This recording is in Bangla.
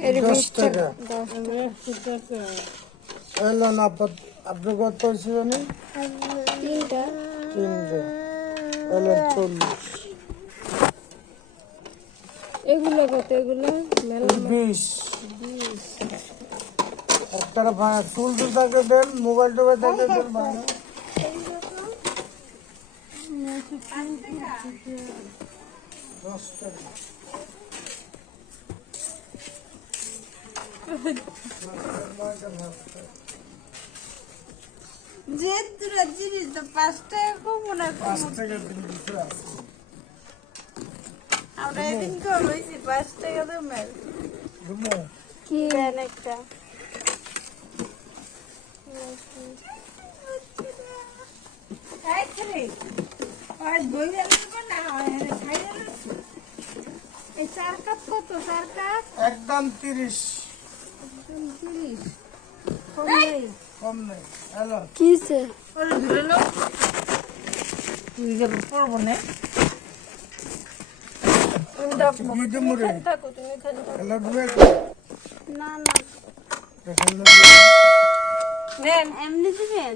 দশ টাকা এলো না আপনি কত হয়েছে জানি তিনটা তিনটে এলো চল্লিশ এগুলো কত এগুলো বিশ একটা ভাঙা চুল টুল থাকে দেন মোবাইল টোবাইল থাকে দেন ভাঙা দশ টাকা যে দুটা জিনিস তো পাঁচ টাকা কম না পাঁচ টাকা দিন দিতে আছে। আমরা এদিন কম হয়েছি পাঁচ টাকা তো কি? একটা। আজ বই না, খাই এই চার কাপ কত? চার কাপ? একদম তিরিশ। কম নেই হ্যালো কিছে ওরে ধরে লো তুই যাব পড়ব না না। না এমনি দিবেন?